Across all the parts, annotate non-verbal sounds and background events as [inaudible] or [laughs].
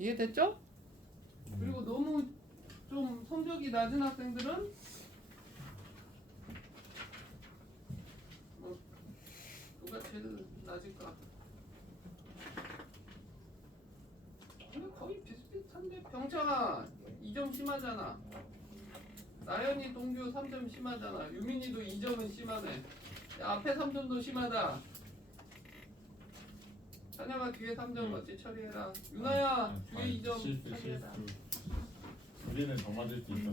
이해됐죠? 그리고 너무 좀 성적이 낮은 학생들은 뭐 누가 제일 낮을까? 근데 거의 비슷비슷한데 병창아 2점 심하잖아. 나연이 동규 3점 심하잖아. 유민이도 2점은 심하네. 야, 앞에 3점도 심하다. 찬영아 뒤에 3점 어찌 처리해라. 유나야 뒤에 2점 실수 처리해라. 실수 우리는 더 맞을 수 있었어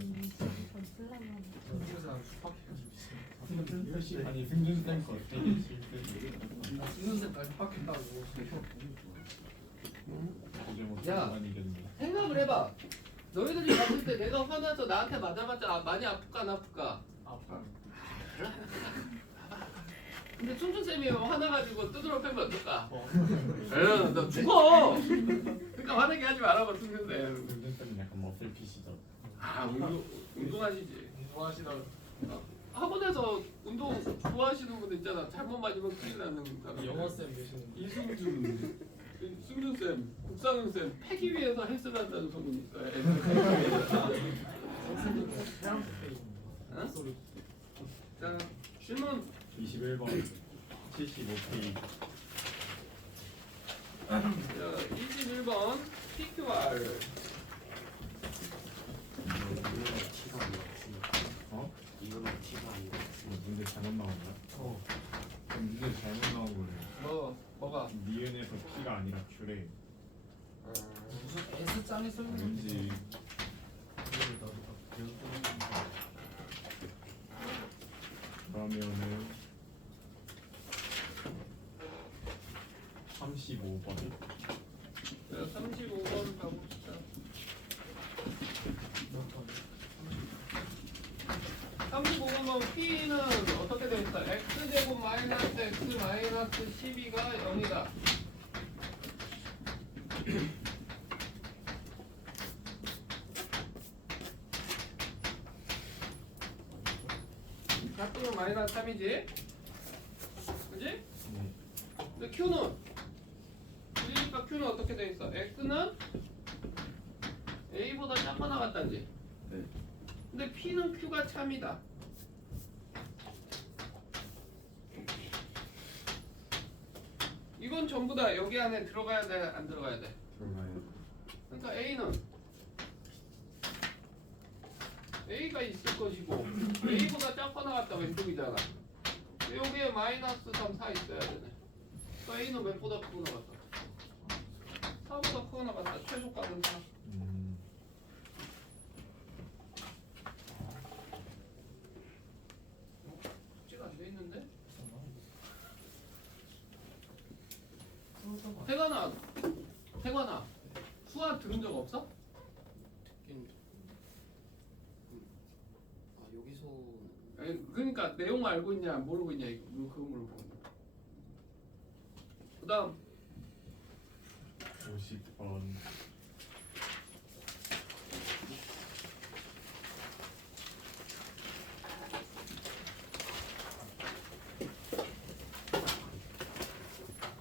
승준상 수박해가지고 있어요. [laughs] 아니 승준 쌤거 되게 실수 승준쌤까지 수박했다고. 어제 뭐 야. 생각을 해봐. 너희들이 봤을 때 내가 화나서 나한테 맞아봤자 아, 많이 아플까 안 아플까? 아파. 근데 춘춘 쌤이 화나 가지고 두드러 패면 어떨까? 어. 에휴, 너 죽어. 그러니까 화내게 하지 말아봐 춘춘 쌤. 승준 쌤은 약간 머슬 핏이죠 아 운동 운동하시지. 좋아하시다. 학원에서 운동 좋아하시는 분들 있잖아. 잘못 맞으면 큰일 나는 사람. 영어 쌤 계시는. 이승준, 승준 쌤, 국상훈 쌤 패기 위해서 헬스를 한다는 소문이 있어요. 선생님 태양 어? 소리. 자 질문 21번 75페이지 자, 21번 PQR 어? 이거는 티가 안뭐 나왔으니까 문제 잘못 나온 거야? 어. 그럼 문제 잘못 나온 거네. 뭐 뭐가? 니은에서 P가 아니라 Q래. 무슨 S 짱이 써 있는 왠지. 그러면은 35번 자, 35번 가봅시다. 35번은 P는 어떻게 되어 있어? X 제곱 마이너스 X 마이너스 12가 0이다. 작품은 마이너스 3이지? 그지? 네. 근데 Q는 Q는 어떻게 돼 있어? X는 A보다 작거 나갔다지. 네. 근데 P는 Q가 참이다. 이건 전부 다 여기 안에 들어가야 돼, 안 들어가야 돼. 들어가요 그러니까 A는 A가 있을 것이고 A보다 작거 나갔다 왼쪽이잖아. 여기에 마이너스 3, 4 있어야 되네. 그러니까 A는 몇보다 크고 나갔다. 4보다 크고 나갔다. 최소값은 4. 음, 숙제가 안 돼 있는데? 태관아, 태관아, 수학 들은 적 없어? 듣긴 아 여기서 아니, 그러니까 내용 알고 있냐 모르고 있냐 이거 그거 물어보는 거야. 그다음 50번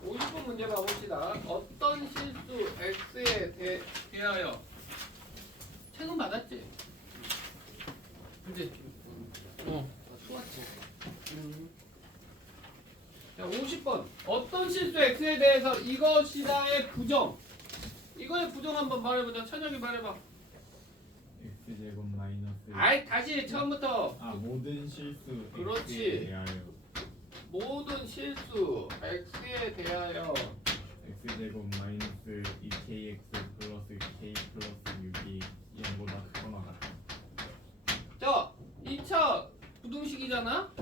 오십번 문제 가봅시다. 어떤 실수 x에 대, 대하여 최근 받았지? 그지? 어. 수학지 음. 자, 50번. 어떤 실수 x에 대해서 이것이다의 부정. 이거의 부정 한번 말해보자. 찬혁이 말해봐. X제곱 마이너스 아이 다시 처음부터 아 모든 실수 그렇지. X에 대하여 모든 실수 x에 대하여 X제곱 마이너스 2KX 플러스 K 플러스 6이 0보다 크거나 같다 자 2차 부등식이잖아.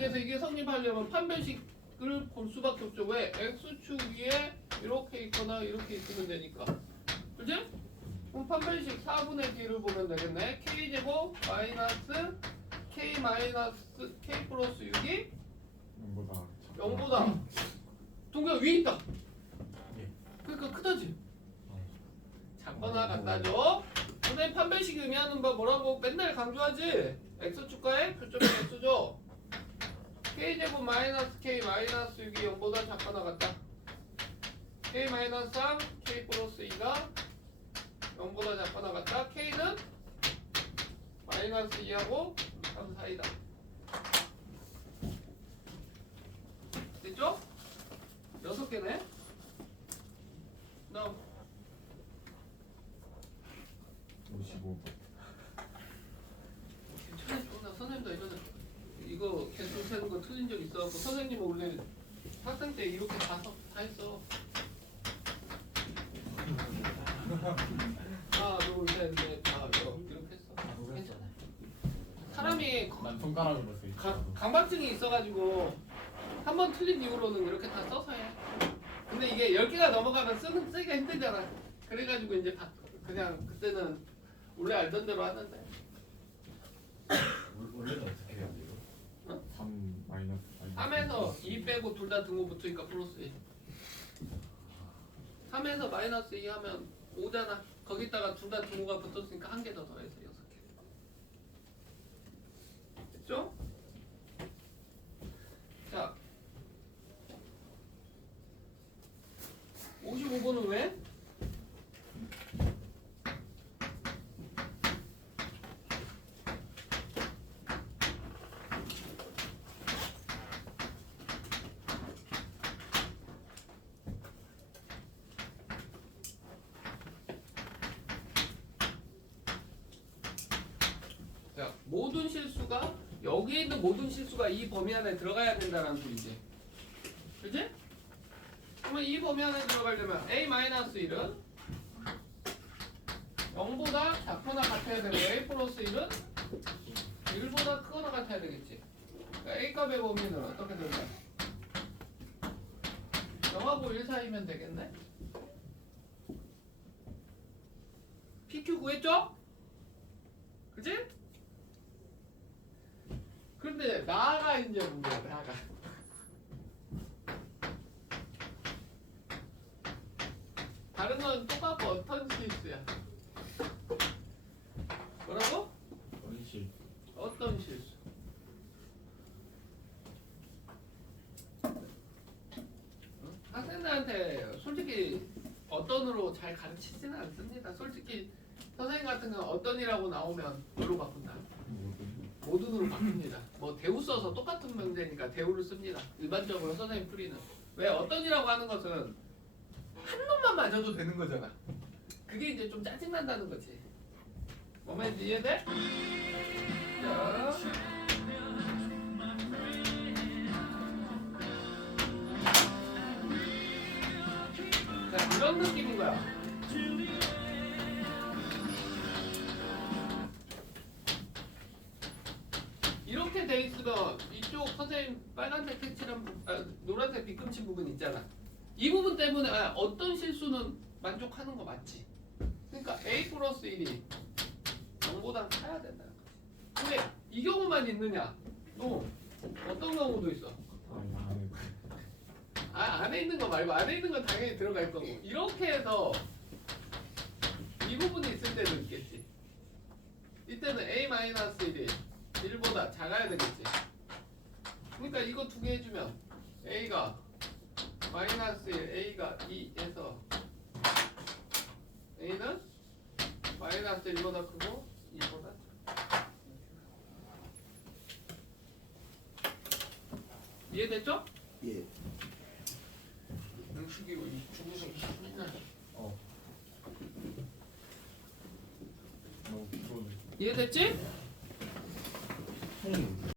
대해서 이게 성립하려면 판별식을 볼 수밖에 없죠. 왜? x축 위에 이렇게 있거나 이렇게 있으면 되니까. 그지? 그럼 판별식 4분의 d를 보면 되겠네. k제곱 마이너스 k 마이너스 k 플러스 6이 0보다 0보다 동그가 위에 있다. 예. 그러니까 크다지. 어. 작거나 같다죠. 선생님 판별식 의미하는 바 뭐라고 맨날 강조하지? x축과의 교점이 x죠. K제곱 마이너스 k 마이너스 6이 0보다 작거나 같다. k 마이너스 3 k 플러스 2가 0보다 작거나 같다 k는 마이너스 2하고 3 사이다 됐죠? 여섯 개네 다음 55번 괜찮아 좋나 선생님도 예전에 세는 거 틀린 적 있어갖고 선생님은 원래 학생 때 이렇게 다, 써- 다 했어. 하나 둘셋넷다 이렇게 했어. 괜찮아 사람이 난 손가락으로 써 가, 있어. 강박증이 있어가지고 한 번 틀린 이후로는 이렇게 다 써서 해. 근데 이게 10개가 넘어가면 쓰는, 쓰기가 힘들잖아. 그래가지고 이제 바, 그냥 그때는 원래 알던 대로 하는데. 원래는 어떻게 해야? 어? 3 마이너스 3에서 2 빼고 둘 다 등호 붙으니까 플러스 1 3에서 마이너스 2 하면 5잖아. 거기다가 둘 다 등호가 붙었으니까 한 개 더 더해서 6개 됐죠? 자 55번은 왜? 자, 모든 실수가 여기에 있는 모든 실수가 이 범위 안에 들어가야 된다는 소리지. 그지? 그러면 이 범위 안에 들어가려면 a-1은 0보다 작거나 같아야 되고 a 플러스 1은 1보다 크거나 같아야 되겠지. 그러니까 a 값의 범위는 어떻게 될까? 0하고 1 사이면 되겠네? PQ 구했죠? 그지? 근데 나가 이제 문제야 나가. 다른 건 똑같고 어떤 실수야? 뭐라고? 원실. 어떤 실수? 응? 학생들한테 솔직히 어떤으로 잘 가르치지는 않습니다. 솔직히 선생님 같은 경우는 어떤이라고 나오면 뭘로 바꾼다 모든 모든으로 바뀝니다. 뭐 대우 써서 똑같은 명제니까 대우를 씁니다. 일반적으로 선생님 풀이는 왜 어떤이라고 하는 것은 한 놈만 맞아도 되는 거잖아. 그게 이제 좀 짜증 난다는 거지. 뭔 말인지 이해돼? 자. 자 이런 느낌인 거야. 돼 있으면 이쪽 선생님 빨간색 색칠한 부, 아, 노란색 빗금친 부분 있잖아. 이 부분 때문에 아, 어떤 실수는 만족하는 거 맞지? 그러니까 a 플러스 1이 0보다 커야 된다는 거지. 근데 이 경우만 있느냐? 또 어떤 경우도 있어. 아, 안에 있는 거 말고 안에 있는 건 당연히 들어갈 거고 이렇게 해서 이 부분이 있을 때도 있겠지. 이때는 a-1이 1 보다 작아야 되겠지. 그러니까 이거 두 개 해주면 a가 마이너스 1, a가 2에서 a는 마이너스 1보다 크고 2보다 작아. 이해됐죠? 예. 능숙이고 이 죽으신 어 이해됐지? things